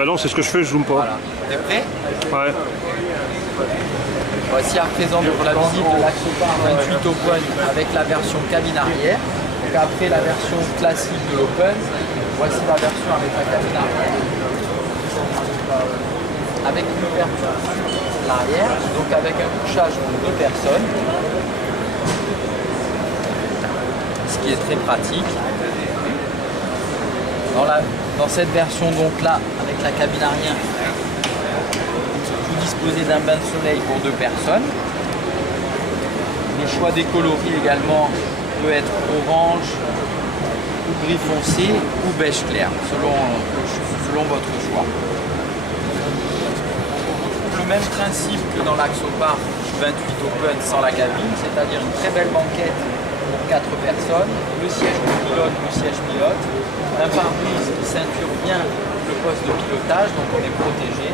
Bah non, c'est ce que je fais, je zoome pas. Voilà. T'es prêt? Ouais. Voici à présent pour la visite de l'Axopar 28 Open avec la version cabine arrière. Donc après la version classique de l'Open, voici la version avec la cabine arrière. Avec une ouverture sur l'arrière, donc avec un couchage pour 2 personnes. Ce qui est très pratique. Dans cette version donc là, avec la cabine arrière, vous disposez d'un bain de soleil pour 2 personnes. Le choix des coloris également peut être orange, ou gris foncé, ou beige clair, selon votre choix. Le même principe que dans l'Axopar 28 Open sans la cabine, c'est-à-dire une très belle banquette pour 4 personnes, le siège de pilote, le siège pilote, un pare-brise qui ceinture bien le poste de pilotage, donc on est protégé,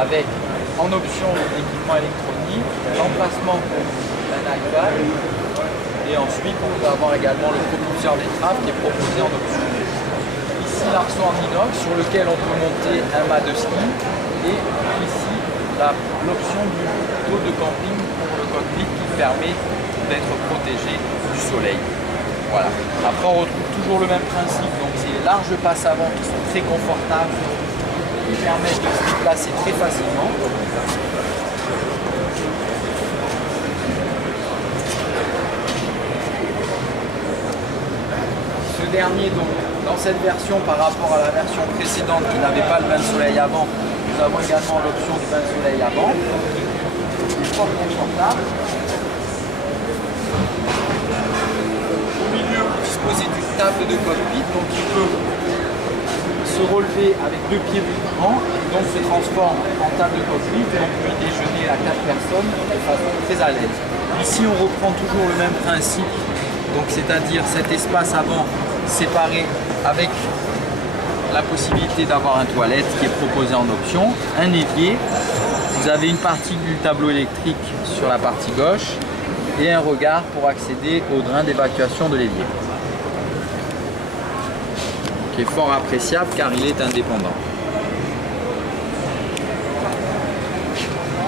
avec en option l'équipement électronique, l'emplacement pour un iPad, et ensuite on peut avoir également le propulseur d'étrave qui est proposé en option. Ici l'arceau en inox sur lequel on peut monter un mât de ski, et ici l'option du dos de camping pour le cockpit qui permet d'être protégé du soleil. Voilà. Après on retrouve toujours le même principe, donc c'est les larges passes avant qui sont très confortables, qui permettent de se déplacer très facilement. Ce dernier donc, dans cette version par rapport à la version précédente qui n'avait pas le bain de soleil avant, nous avons également l'option du bain de soleil avant. Il est fort confortable. Disposer d'une table de cockpit, donc il peut se relever avec 2 pieds plus grands, donc se transforme en table de cockpit et on peut y déjeuner à 4 personnes de façon très à l'aise. Ici on reprend toujours le même principe, donc c'est-à-dire cet espace avant séparé avec la possibilité d'avoir un toilette qui est proposé en option, un évier, vous avez une partie du tableau électrique sur la partie gauche et un regard pour accéder au drain d'évacuation de l'évier, qui est fort appréciable car il est indépendant.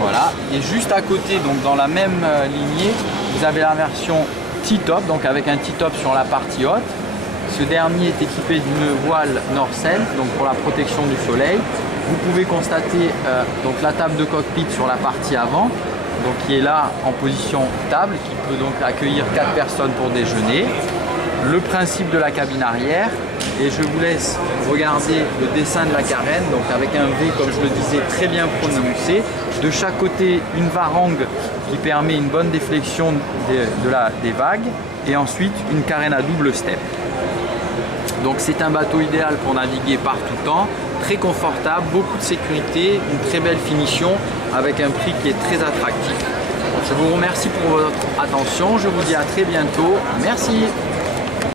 Voilà, et juste à côté, donc dans la même lignée, vous avez la version T-top, donc avec un T-top sur la partie haute. Ce dernier est équipé d'une voile Norcel, donc pour la protection du soleil. Vous pouvez constater donc la table de cockpit sur la partie avant, donc qui est là en position table, qui peut donc accueillir 4 personnes pour déjeuner. Le principe de la cabine arrière, et je vous laisse regarder le dessin de la carène, donc avec un V comme je le disais très bien prononcé. De chaque côté une varangue qui permet une bonne déflexion des vagues, et ensuite une carène à double step. Donc c'est un bateau idéal pour naviguer par tout temps, très confortable, beaucoup de sécurité, une très belle finition avec un prix qui est très attractif. Je vous remercie pour votre attention, je vous dis à très bientôt, merci.